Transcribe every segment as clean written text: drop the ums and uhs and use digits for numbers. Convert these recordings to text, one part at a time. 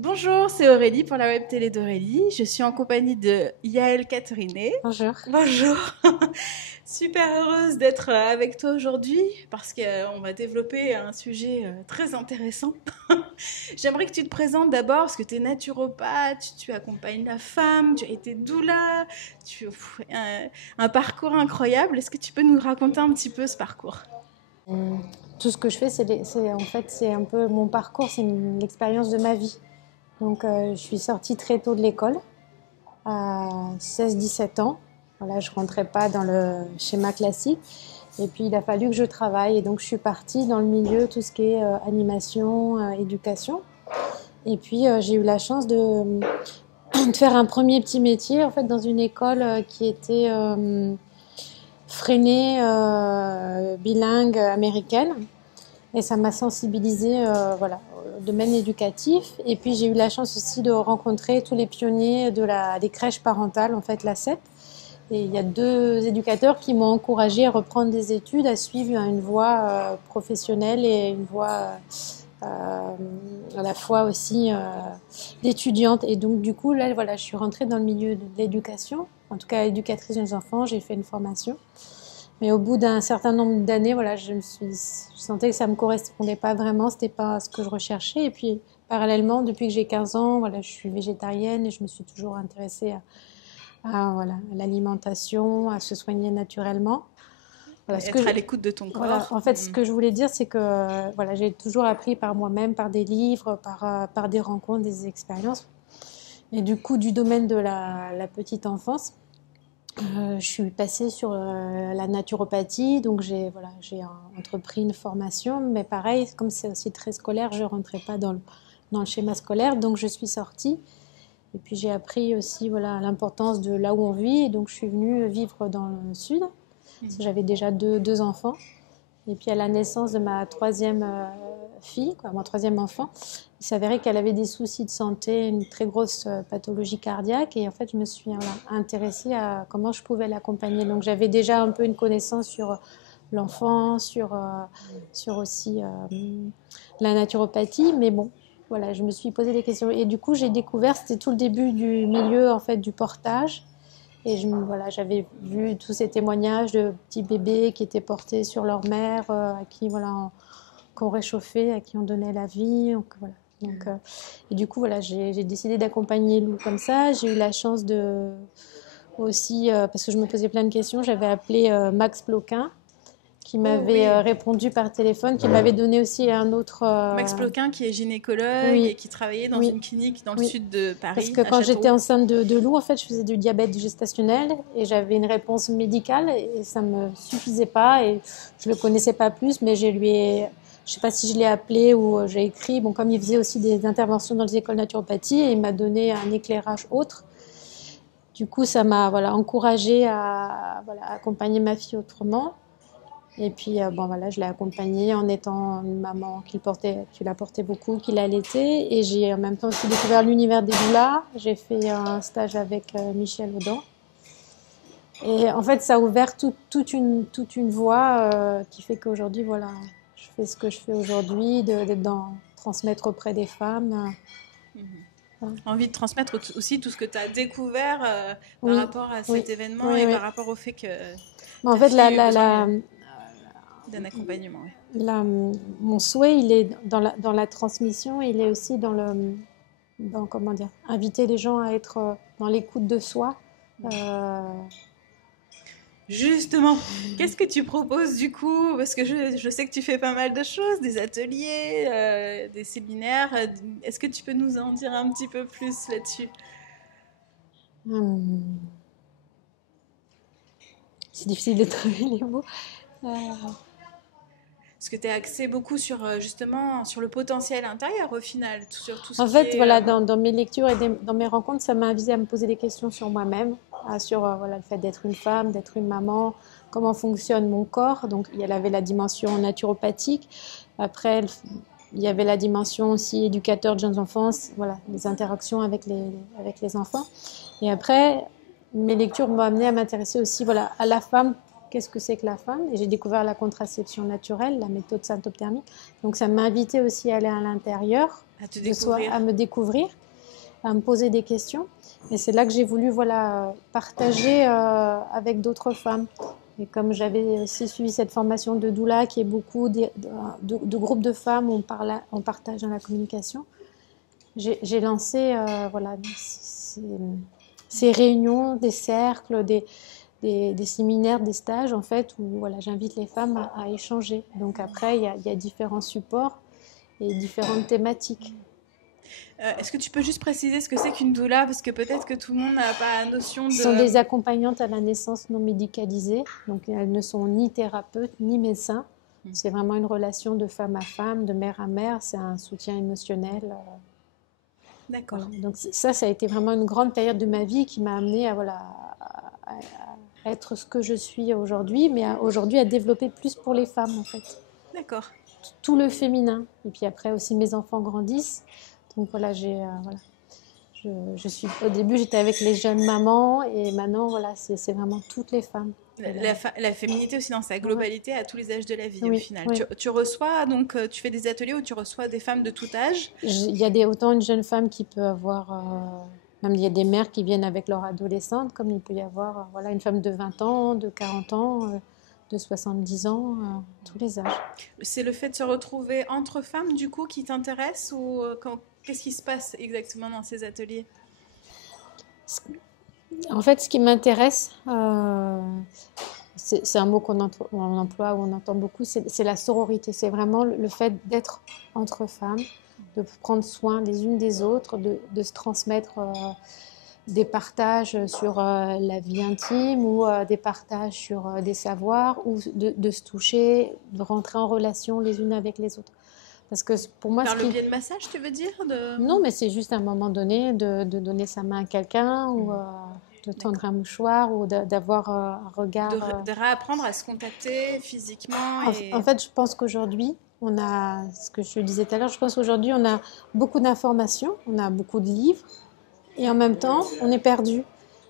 Bonjour, c'est Aurélie pour la web télé d'Aurélie. Je suis en compagnie de Yael Catherine. Bonjour. Bonjour. Super heureuse d'être avec toi aujourd'hui parce qu'on va développer un sujet très intéressant. J'aimerais que tu te présentes d'abord parce que tu es naturopathe, tu accompagnes la femme, tu as été doula, un parcours incroyable. Est-ce que tu peux nous raconter un petit peu ce parcours? Hum, Tout ce que je fais, en fait, c'est un peu mon parcours, c'est l'expérience de ma vie. Donc, je suis sortie très tôt de l'école, à 16-17 ans. Voilà, je rentrais pas dans le schéma classique. Et puis, il a fallu que je travaille. Et donc, je suis partie dans le milieu, tout ce qui est animation, éducation. Et puis, j'ai eu la chance de faire un premier petit métier, en fait, dans une école qui était freinée, bilingue américaine. Et ça m'a sensibilisée voilà, au domaine éducatif. Et puis j'ai eu la chance aussi de rencontrer tous les pionniers des crèches parentales, en fait la CEP. Et il y a deux éducateurs qui m'ont encouragée à reprendre des études, à suivre une voie professionnelle et une voie à la fois aussi d'étudiante. Et donc du coup, là, voilà, je suis rentrée dans le milieu de l'éducation, en tout cas éducatrice des enfants, j'ai fait une formation. Mais au bout d'un certain nombre d'années, voilà, je sentais que ça ne me correspondait pas vraiment, c'était pas ce que je recherchais. Et puis, parallèlement, depuis que j'ai 15 ans, voilà, je suis végétarienne et je me suis toujours intéressée voilà, à l'alimentation, à se soigner naturellement. Voilà, Être à l'écoute de ton voilà, corps. en fait, ce que je voulais dire, c'est que voilà, j'ai toujours appris par moi-même, par des livres, par des rencontres, des expériences. Et du coup, du domaine de la petite enfance, je suis passée sur la naturopathie, donc j'ai entrepris une formation, mais pareil, comme c'est aussi très scolaire, je ne rentrais pas dans le schéma scolaire, donc je suis sortie. Et puis j'ai appris aussi voilà, l'importance de là où on vit, et donc je suis venue vivre dans le sud, parce que j'avais déjà deux enfants. Et puis à la naissance de ma troisième fille, quoi, mon troisième enfant, il s'avérait qu'elle avait des soucis de santé, une très grosse pathologie cardiaque. Et en fait, je me suis voilà, intéressée à comment je pouvais l'accompagner. Donc j'avais déjà un peu une connaissance sur l'enfant, sur aussi la naturopathie. Mais bon, voilà, je me suis posé des questions. Et du coup, j'ai découvert, c'était tout le début du milieu en fait, du portage. Et voilà, j'avais vu tous ces témoignages de petits bébés qui étaient portés sur leur mère, à qui voilà, qu'on réchauffait, à qui on donnait la vie. Donc, voilà. Donc, et du coup, voilà, j'ai décidé d'accompagner Lou comme ça. J'ai eu la chance de aussi, parce que je me posais plein de questions, j'avais appelé Max Ploquin, qui Oh m'avait oui, répondu par téléphone, qui m'avait donné aussi un autre. Max Ploquin qui est gynécologue Oui, et qui travaillait dans oui, une clinique dans le oui. sud de Parce Paris, que à quand j'étais Châteauroux. enceinte de Lou, en fait, je faisais du diabète gestationnel et j'avais une réponse médicale et ça me suffisait pas et je le connaissais pas plus, mais je sais pas si je l'ai appelé ou j'ai écrit. Bon, comme il faisait aussi des interventions dans les écoles naturopathie, et il m'a donné un éclairage autre. Du coup, ça m'a voilà encouragée à voilà accompagner ma fille autrement. Et puis, bon, voilà, je l'ai accompagnée en étant une maman qui la portait beaucoup, qui l'allaitait. Et j'ai en même temps aussi découvert l'univers des doulas. J'ai fait un stage avec Michel Audin. Et en fait, ça a ouvert toute une voie qui fait qu'aujourd'hui, voilà, je fais ce que je fais aujourd'hui, d'être transmettre auprès des femmes. Voilà. Envie de transmettre aussi tout ce que tu as découvert par Oui, rapport à oui, cet événement oui, et oui. par rapport au fait que Mais en ta fait, fille a eu besoin d'un accompagnement. Ouais. mon souhait, il est dans la transmission, il est aussi comment dire, inviter les gens à être dans l'écoute de soi. Euh, Justement, qu'est-ce que tu proposes du coup? Parce que je sais que tu fais pas mal de choses, des ateliers, des séminaires. Est-ce que tu peux nous en dire un petit peu plus là-dessus? hum, c'est difficile de trouver les mots. Euh, Parce que tu es axé beaucoup sur justement sur le potentiel intérieur au final, sur tout ce En qui fait, est voilà, dans mes lectures et dans mes rencontres, ça m'a invité à me poser des questions sur moi-même, sur voilà, le fait d'être une femme, d'être une maman, comment fonctionne mon corps. Donc, il y avait la dimension naturopathique. Après, il y avait la dimension aussi éducateur de jeunes enfants, voilà, les interactions avec les enfants. Et après, mes lectures m'ont amené à m'intéresser aussi voilà, à la femme. Qu'est-ce que c'est que la femme? Et j'ai découvert la contraception naturelle, la méthode symptothermique. Donc ça m'a invité aussi à aller à l'intérieur À te de soi, découvrir. à me découvrir, à me poser des questions. Et c'est là que j'ai voulu partager avec d'autres femmes. Et comme j'avais aussi suivi cette formation de doula, qui est beaucoup de groupes de femmes où on partage dans la communication, j'ai lancé ces réunions, des cercles, des séminaires, des stages, en fait, où voilà, j'invite les femmes à échanger. Donc après, il y a différents supports et différentes thématiques. Est-ce que tu peux juste préciser ce que c'est qu'une doula? Parce que peut-être que tout le monde n'a pas notion Ce sont des de... accompagnantes à la naissance non médicalisées, donc elles ne sont ni thérapeutes ni médecins. C'est vraiment une relation de femme à femme, de mère à mère, c'est un soutien émotionnel. D'accord. Voilà. Donc ça a été vraiment une grande période de ma vie qui m'a amenée à être ce que je suis aujourd'hui, mais aujourd'hui à développer plus pour les femmes en fait. D'accord. Tout le féminin. Et puis après aussi mes enfants grandissent. Donc voilà, je suis, au début j'étais avec les jeunes mamans et maintenant voilà, c'est vraiment toutes les femmes. La féminité aussi dans sa globalité à tous les âges de la vie, au Oui, final. oui. Tu reçois, donc tu fais des ateliers où tu reçois des femmes de tout âge. Il y a autant une jeune femme qui peut avoir, même il y a des mères qui viennent avec leur adolescente, comme il peut y avoir voilà, une femme de 20 ans, de 40 ans, de 70 ans, tous les âges. C'est le fait de se retrouver entre femmes, du coup, qui t'intéresse ou qu'est-ce qui se passe exactement dans ces ateliers? En fait, ce qui m'intéresse, c'est un mot qu'on emploie ou on entend beaucoup, c'est la sororité. C'est vraiment le fait d'être entre femmes, de prendre soin les unes des autres, de se transmettre des partages sur la vie intime ou des partages sur des savoirs ou de se toucher, de rentrer en relation les unes avec les autres. Parce que pour moi, Par le biais de massage, tu veux dire non, mais c'est juste à un moment donné de donner sa main à quelqu'un ou de tendre un mouchoir ou d'avoir un regard. De réapprendre à se contacter physiquement. En fait, je pense qu'aujourd'hui, on a, ce que je te disais tout à l'heure, je pense qu'aujourd'hui, on a beaucoup d'informations, on a beaucoup de livres, et en même temps, on est perdu.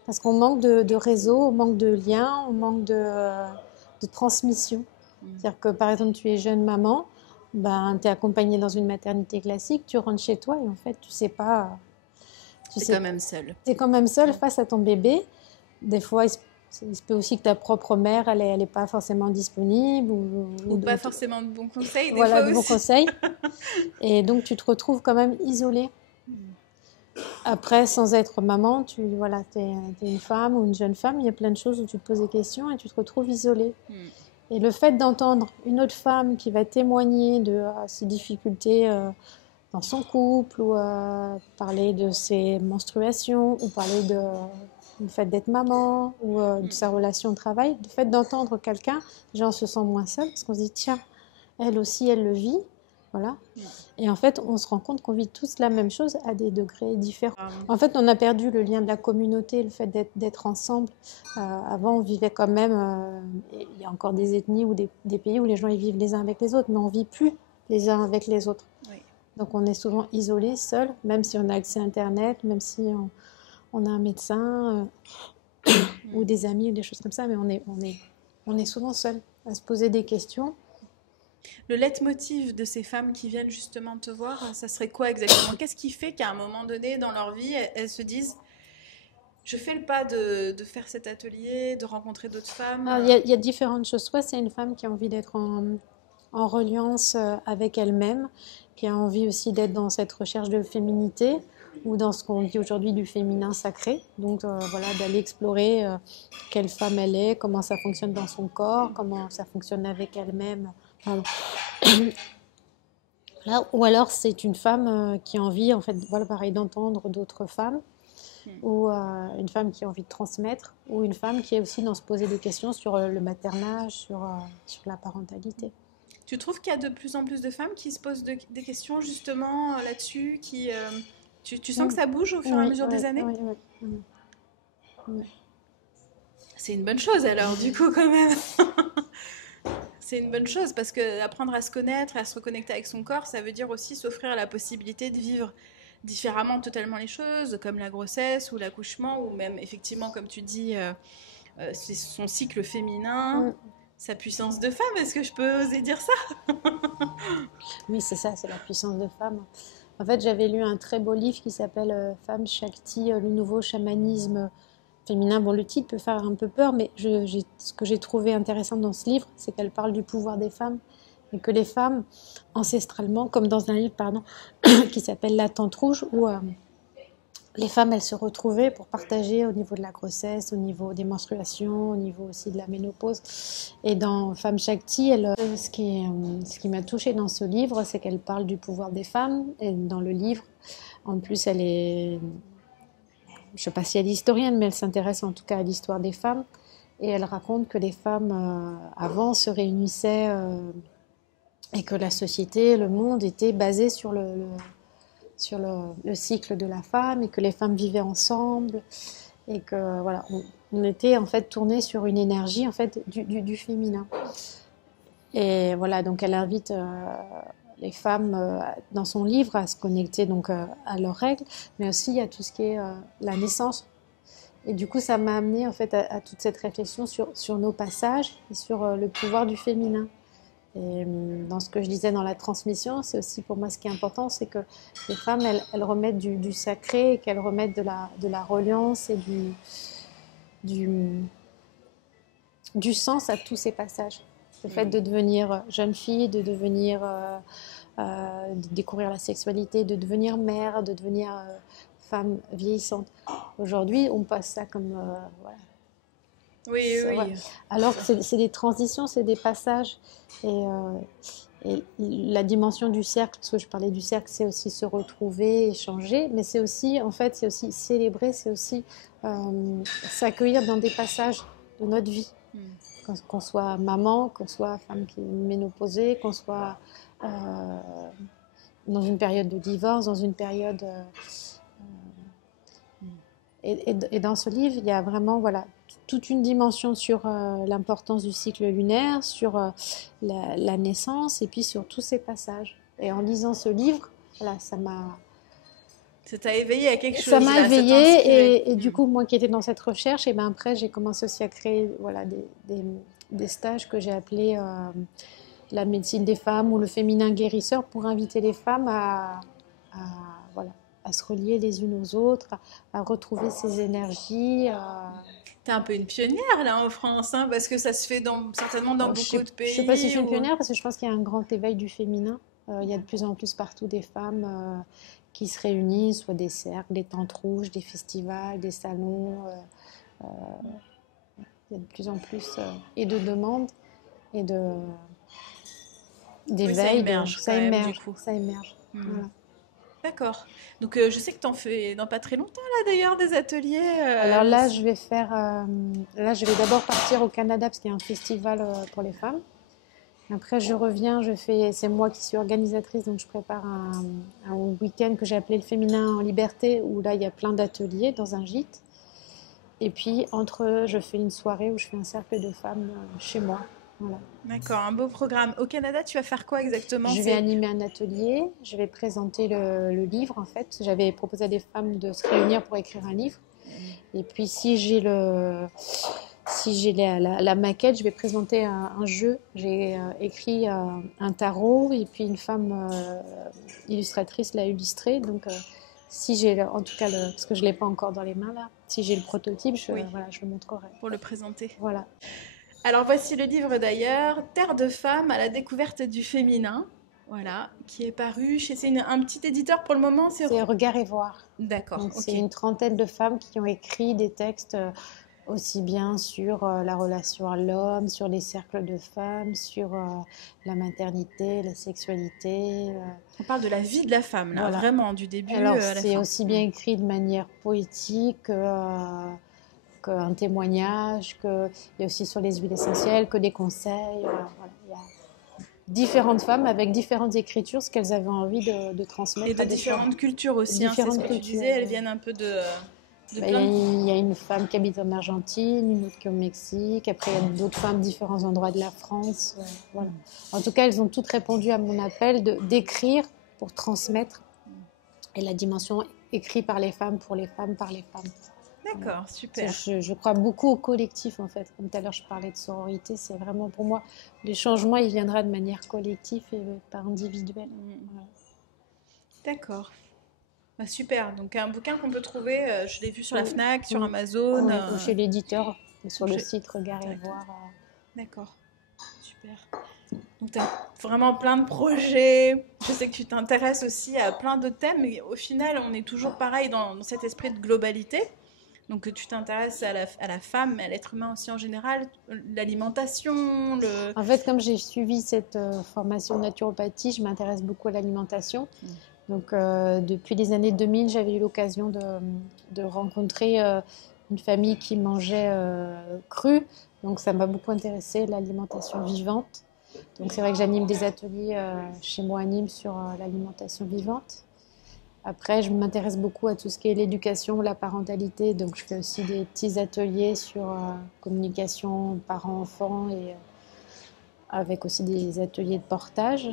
Parce qu'on manque de réseau, on manque de liens, on manque de transmission. C'est-à-dire que, par exemple, tu es jeune maman, ben, tu es accompagnée dans une maternité classique, tu rentres chez toi et en fait, tu sais pas. Tu es quand même seule. Tu es quand même seule face à ton bébé. Des fois, il se peut aussi que ta propre mère, elle est pas forcément disponible. Ou pas forcément de bons conseils, des voilà, fois de aussi. bons conseils. Et donc, tu te retrouves quand même isolée. Après, sans être maman, voilà, es une femme ou une jeune femme, il y a plein de choses où tu te poses des questions et tu te retrouves isolée. Et le fait d'entendre une autre femme qui va témoigner de ses difficultés dans son couple ou parler de ses menstruations ou parler du fait d'être maman ou de sa relation au travail, le fait d'entendre quelqu'un, déjà on se sent moins seul parce qu'on se dit tiens, elle aussi elle le vit, voilà. Et en fait on se rend compte qu'on vit tous la même chose à des degrés différents. En fait on a perdu le lien de la communauté, le fait d'être ensemble. Avant on vivait quand même, il y a encore des ethnies ou des pays où les gens ils vivent les uns avec les autres, mais on vit plus les uns avec les autres. Oui. Donc on est souvent isolé, seul, même si on a accès à Internet, même si on a un médecin ou des amis ou des choses comme ça, mais on est souvent seul à se poser des questions. Le leitmotiv de ces femmes qui viennent justement te voir, ça serait quoi exactement? Qu'est-ce qui fait qu'à un moment donné dans leur vie, elles se disent je fais le pas de faire cet atelier, de rencontrer d'autres femmes? Il y a différentes choses. Soit c'est une femme qui a envie d'être en reliance avec elle-même, qui a envie aussi d'être dans cette recherche de féminité ou dans ce qu'on dit aujourd'hui du féminin sacré. Donc voilà, d'aller explorer quelle femme elle est, comment ça fonctionne dans son corps, comment ça fonctionne avec elle-même. Voilà. Ou alors c'est une femme qui a envie, en fait, voilà, pareil, d'entendre d'autres femmes, ou une femme qui a envie de transmettre, ou une femme qui est aussi dans se poser des questions sur le maternage, sur la parentalité. Tu trouves qu'il y a de plus en plus de femmes qui se posent des questions justement là-dessus, tu sens que ça bouge au fur et à mesure des années? Oui. C'est une bonne chose alors, du coup, quand même. C'est une bonne chose parce que apprendre à se connaître, à se reconnecter avec son corps, ça veut dire aussi s'offrir la possibilité de vivre différemment totalement les choses, comme la grossesse ou l'accouchement, ou même effectivement, comme tu dis, c'est son cycle féminin, sa puissance de femme. Est-ce que je peux oser dire ça? Oui, c'est ça, c'est la puissance de femme. En fait, j'avais lu un très beau livre qui s'appelle Femme Shakti, le nouveau chamanisme féminin. Bon, le titre peut faire un peu peur, mais ce que j'ai trouvé intéressant dans ce livre, c'est qu'elle parle du pouvoir des femmes et que les femmes, ancestralement, comme dans un livre, pardon, qui s'appelle La Tente Rouge, où les femmes, elles se retrouvaient pour partager au niveau de la grossesse, au niveau des menstruations, au niveau aussi de la ménopause. Et dans Femme Shakti, ce qui m'a touchée dans ce livre, c'est qu'elle parle du pouvoir des femmes. Et dans le livre, en plus, je ne sais pas si elle est historienne, mais elle s'intéresse en tout cas à l'histoire des femmes. Et elle raconte que les femmes, avant, se réunissaient et que la société, le monde était basé sur le cycle de la femme et que les femmes vivaient ensemble et que voilà, on était en fait tourné sur une énergie en fait du féminin. Et voilà, donc elle invite les femmes dans son livre à se connecter donc à leurs règles, mais aussi à tout ce qui est la naissance. Et du coup, ça m'a amené en fait à toute cette réflexion sur nos passages et sur le pouvoir du féminin. Et dans ce que je disais dans la transmission, c'est aussi pour moi ce qui est important, c'est que les femmes, elles remettent du sacré, et qu'elles remettent de la reliance et du sens à tous ces passages. Le fait de devenir jeune fille, de devenir, de découvrir la sexualité, de devenir mère, de devenir femme vieillissante. Aujourd'hui, on passe ça comme... voilà. Oui, oui. Ouais. Alors que c'est des transitions, c'est des passages. Et la dimension du cercle, parce que je parlais du cercle, c'est aussi se retrouver, échanger, mais c'est aussi, en fait, c'est aussi célébrer, c'est aussi s'accueillir dans des passages de notre vie. Qu'on soit maman, qu'on soit femme qui est ménopausée, qu'on soit dans une période de divorce, dans une période... Et dans ce livre, il y a vraiment voilà, toute une dimension sur l'importance du cycle lunaire, sur la naissance et puis sur tous ces passages. Et en lisant ce livre, voilà, ça t'a éveillé à quelque chose. Ça m'a éveillée et du Mm. coup, moi qui étais dans cette recherche, et ben après j'ai commencé aussi à créer voilà, des stages que j'ai appelés la médecine des femmes ou le féminin guérisseur pour inviter les femmes voilà, à se relier les unes aux autres, à retrouver ces énergies. T'es un peu une pionnière là en France, hein, parce que ça se fait certainement dans beaucoup de Je ne sais pas si je pays. suis une pionnière parce que je pense qu'il y a un grand éveil du féminin. Il y a de plus en plus partout des femmes qui se réunissent, soit des cercles, des tentes rouges, des festivals, des salons. Il y a de plus en plus et de demandes et d'éveil. Oui, ça émerge du coup. Ça émerge. Voilà. D'accord. Donc je sais que t'en fais dans pas très longtemps là d'ailleurs des ateliers. Alors là, je vais d'abord partir au Canada parce qu'il y a un festival pour les femmes. Après, je reviens, c'est moi qui suis organisatrice, donc je prépare un week-end que j'ai appelé le féminin en liberté, où là, il y a plein d'ateliers dans un gîte. Et puis, je fais une soirée où je fais un cercle de femmes chez moi. Voilà. D'accord, un beau programme. Au Canada, tu vas faire quoi exactement? Je vais animer un atelier, je vais présenter le livre, en fait. J'avais proposé à des femmes de se réunir pour écrire un livre. Et puis, si j'ai la maquette, je vais présenter un jeu. J'ai écrit un tarot et puis une femme illustratrice l'a illustré. Donc, si j'ai en tout cas, parce que je ne l'ai pas encore dans les mains là, si j'ai le prototype, voilà, je le montrerai. Pour le présenter. Voilà. Alors voici le livre d'ailleurs, Terre de femmes à la découverte du féminin. Voilà, qui est paru chez un petit éditeur pour le moment. C'est Regard et Voir. D'accord. Donc, c'est une trentaine de femmes qui ont écrit des textes aussi bien sur la relation à l'homme, sur les cercles de femmes, sur la maternité, la sexualité. On parle de la vie de la femme, là, voilà. vraiment, du début Alors, à la fin. c'est aussi bien écrit de manière poétique qu'un témoignage, il y a aussi sur les huiles essentielles, que des conseils. Voilà. Il y a différentes femmes avec différentes écritures, ce qu'elles avaient envie de transmettre. Et de différentes cultures aussi, c'est ce que tu disais, elles viennent un peu de plein Il y a une femme qui habite en Argentine, une autre qui est au Mexique, après il y a d'autres femmes de différents endroits de la France. Voilà. En tout cas, elles ont toutes répondu à mon appel d'écrire pour transmettre, et la dimension écrit par les femmes, pour les femmes, par les femmes. D'accord, super. Je crois beaucoup au collectif, en fait. Comme tout à l'heure, je parlais de sororité. C'est vraiment, pour moi, les changements, il viendra de manière collective et pas individuelle. Voilà. D'accord. Bah, super. Donc un bouquin qu'on peut trouver, je l'ai vu sur la Fnac, sur Amazon. Ou chez l'éditeur, sur le Chez- site, regarde et D'accord. voir. D'accord. Super. Donc tu as vraiment plein de projets. Je sais que tu t'intéresses aussi à plein de thèmes, mais au final, on est toujours pareil dans cet esprit de globalité. Donc tu t'intéresses à la femme, mais à l'être humain aussi en général, l'alimentation, le... En fait, comme j'ai suivi cette formation de naturopathie, je m'intéresse beaucoup à l'alimentation. Donc, depuis les années 2000, j'avais eu l'occasion de rencontrer une famille qui mangeait cru. Donc, ça m'a beaucoup intéressé, l'alimentation vivante. Donc, c'est vrai que j'anime des ateliers chez moi à Nîmes sur l'alimentation vivante. Après, je m'intéresse beaucoup à tout ce qui est l'éducation, la parentalité. Donc, je fais aussi des petits ateliers sur communication parents-enfants et avec aussi des ateliers de portage.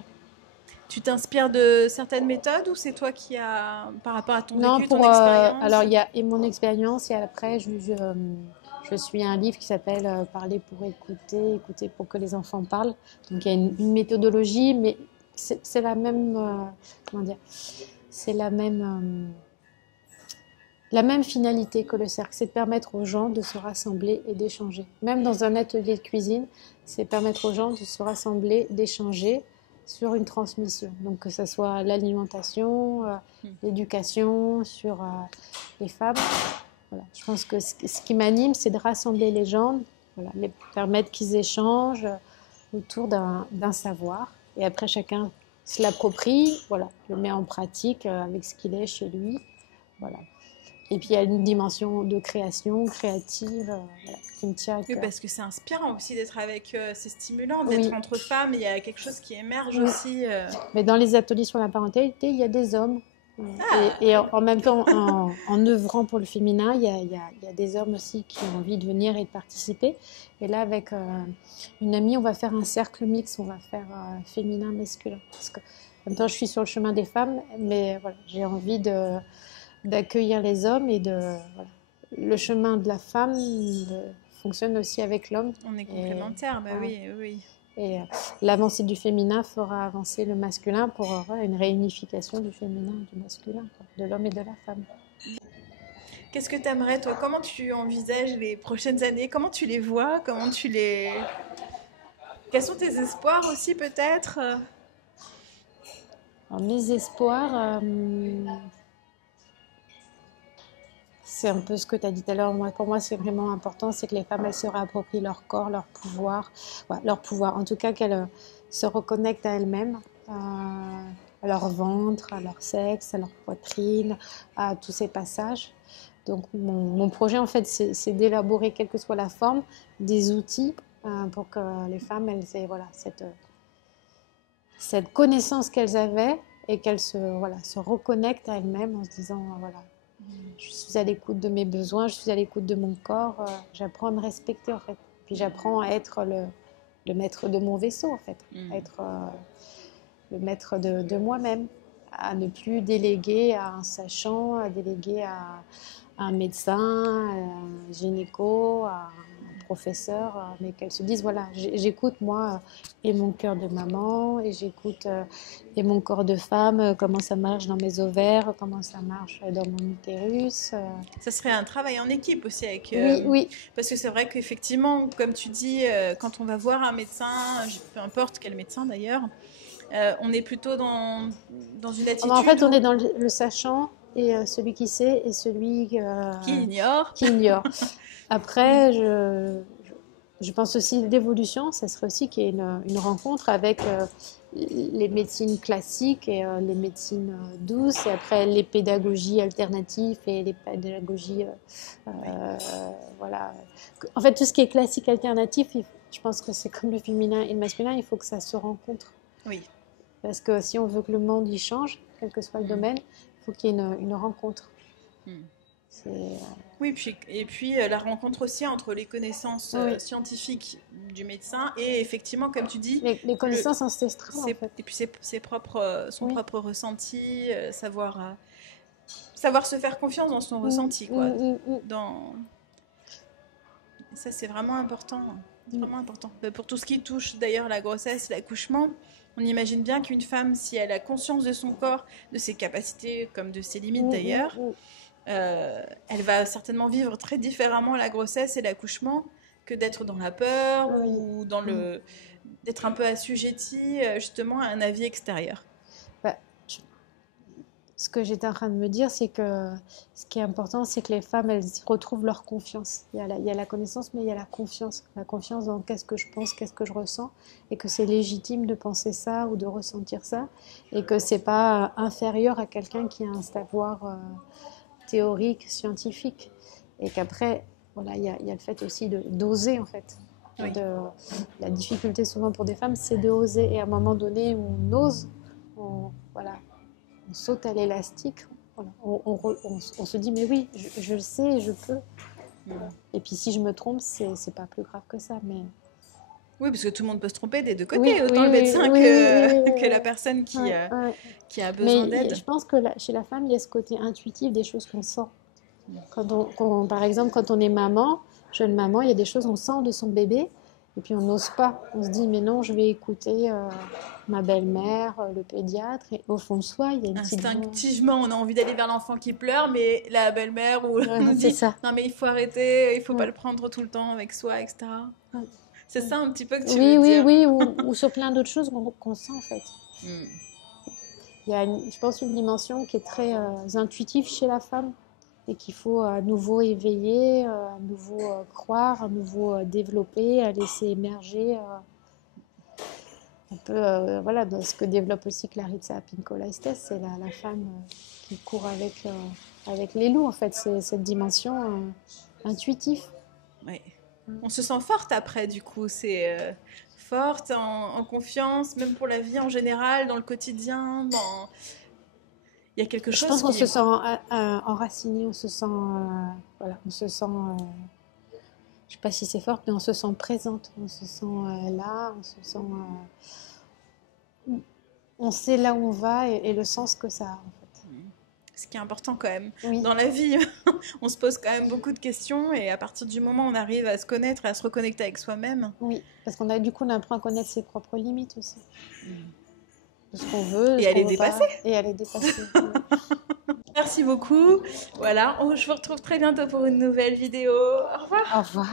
Tu t'inspires de certaines méthodes ou c'est toi qui as, par rapport à ton Non, vécu, ton pour expérience? alors il y a et mon expérience et après je suis un livre qui s'appelle Parler pour écouter, écouter pour que les enfants parlent. Donc il y a une méthodologie, mais c'est la même comment dire, c'est la même finalité que le cercle, c'est de permettre aux gens de se rassembler et d'échanger. Même dans un atelier de cuisine, c'est permettre aux gens de se rassembler, d'échanger sur une transmission. Donc que ce soit l'alimentation, l'éducation, sur les femmes. Voilà. Je pense que ce qui m'anime, c'est de rassembler les gens, voilà, les permettre qu'ils échangent autour d'un savoir. Et après, chacun se l'approprie, voilà, le met en pratique avec ce qu'il est chez lui. Voilà. Et puis il y a une dimension de création, créative, voilà, qui me tient à Oui, cœur. parce que c'est inspirant aussi d'être avec, c'est stimulant d'être Oui, entre femmes, il y a quelque chose qui émerge oui. aussi. Mais dans les ateliers sur la parentalité, il y a des hommes. Et en même temps, en œuvrant pour le féminin, il y a des hommes aussi qui ont envie de venir et de participer. Et là, avec une amie, on va faire un cercle mix, on va faire féminin-masculin. Parce que en même temps, je suis sur le chemin des femmes, mais voilà, j'ai envie d'accueillir les hommes et voilà. Le chemin de la femme fonctionne aussi avec l'homme. On est Et, complémentaires, bah voilà. oui, oui. Et l'avancée du féminin fera avancer le masculin pour voilà, une réunification du féminin et du masculin, quoi, de l'homme et de la femme. Qu'est-ce que tu aimerais, toi? Comment tu envisages les prochaines années? Comment tu les vois? Comment tu les... Quels sont tes espoirs aussi, peut-être? Alors, mes espoirs, c'est un peu ce que tu as dit tout à l'heure. Moi, pour moi, c'est vraiment important, c'est que les femmes, elles se réapproprient leur corps, leur pouvoir. Ouais, leur pouvoir. En tout cas, qu'elles se reconnectent à elles-mêmes, à leur ventre, à leur sexe, à leur poitrine, à tous ces passages. Donc, mon projet, en fait, c'est d'élaborer, quelle que soit la forme, des outils pour que les femmes, elles aient voilà, cette connaissance qu'elles avaient et qu'elles se reconnectent à elles-mêmes en se disant, voilà, je suis à l'écoute de mes besoins, je suis à l'écoute de mon corps, j'apprends à me respecter en fait. Puis j'apprends à être le maître de mon vaisseau en fait, à être le maître de moi-même, à ne plus déléguer à un sachant, à déléguer à un médecin, à un gynéco, à un professeur, mais qu'elles se disent voilà, j'écoute moi et mon cœur de maman, et j'écoute et mon corps de femme, comment ça marche dans mes ovaires, comment ça marche dans mon utérus. Ça serait un travail en équipe aussi avec... Oui, oui. parce que c'est vrai qu'effectivement, comme tu dis, quand on va voir un médecin, peu importe quel médecin d'ailleurs, on est plutôt dans une En attitude fait, on où... est dans le sachant et celui qui sait et celui qui ignore. qui ignore. Après, je pense aussi l'évolution, ça serait aussi qu'il y ait une rencontre avec les médecines classiques et les médecines douces, et après les pédagogies alternatives et les pédagogies, voilà. En fait, tout ce qui est classique alternatif, je pense que c'est comme le féminin et le masculin, il faut que ça se rencontre. Oui. Parce que si on veut que le monde y change, quel que soit le domaine, il faut qu'il y ait une rencontre. Oui, et puis la rencontre aussi entre les connaissances Oui. scientifiques du médecin et effectivement, comme tu dis, Les connaissances ancestrales, en fait. et puis son Oui. propre ressenti, savoir se faire confiance dans son ressenti, quoi. Ça, c'est vraiment important. C'est vraiment important. Pour tout ce qui touche d'ailleurs la grossesse, l'accouchement, On imagine bien qu'une femme, si elle a conscience de son corps, de ses capacités, comme de ses limites d'ailleurs, elle va certainement vivre très différemment la grossesse et l'accouchement que d'être dans la peur Oui. ou dans d'être un peu assujettie justement à un avis extérieur. Bah, je- ce que j'étais en train de me dire, c'est que ce qui est important, c'est que les femmes, elles retrouvent leur confiance. Il y a la connaissance, mais il y a la confiance. La confiance dans qu'est-ce que je pense, qu'est-ce que je ressens, et que c'est légitime de penser ça ou de ressentir ça, et que c'est pas inférieur à quelqu'un qui a un savoir théorique, scientifique. Et qu'après, voilà, il y a le fait aussi d'oser, en fait. Oui. La difficulté souvent pour des femmes, c'est de oser. Et à un moment donné où on ose, voilà, on saute à l'élastique, voilà, on se dit mais oui, je le sais, je peux. Voilà. Et puis si je me trompe, c'est pas plus grave que ça. Mais Oui, parce que tout le monde peut se tromper des deux côtés, oui, autant le médecin que la personne qui a besoin d'aide. Je pense que chez la femme, il y a ce côté intuitif des choses qu'on sent. Par exemple, quand on est maman, jeune maman, il y a des choses qu'on sent de son bébé, et puis on n'ose pas. On se dit, mais non, je vais écouter ma belle-mère, le pédiatre, et au fond de soi, il y a une petite voix. Instinctivement, on a envie d'aller vers l'enfant qui pleure, mais la belle-mère nous dit, ça. non mais il faut arrêter, il faut pas le prendre tout le temps avec soi, etc. C'est ça un petit peu que tu veux dire. Oui, ou sur plein d'autres choses qu'on sent en fait. Il y a, je pense, une dimension qui est très intuitive chez la femme et qu'il faut à nouveau éveiller, à nouveau croire, à nouveau développer, à laisser émerger. Un peu, voilà, dans ce que développe aussi Clarissa Pinkola Estés, c'est la femme qui court avec les loups, en fait. C'est cette dimension intuitive. Oui. On se sent forte après, du coup. C'est forte, en confiance, même pour la vie en général, dans le quotidien. Il y a quelque chose. Je pense qu'on se sent enraciné, on se sent, voilà, on se sent. Je sais pas si c'est fort, mais on se sent présente, on se sent là, on se sent. On sait là où on va et le sens que ça a, en fait. Ce qui est important quand même. Oui. Dans la vie, on se pose quand même beaucoup de questions et à partir du moment où on arrive à se connaître et à se reconnecter avec soi-même. Oui, parce qu'on apprend à connaître ses propres limites aussi. De ce qu'on veut. Et à les dépasser. Et à les dépasser. Merci beaucoup. Voilà, je vous retrouve très bientôt pour une nouvelle vidéo. Au revoir. Au revoir.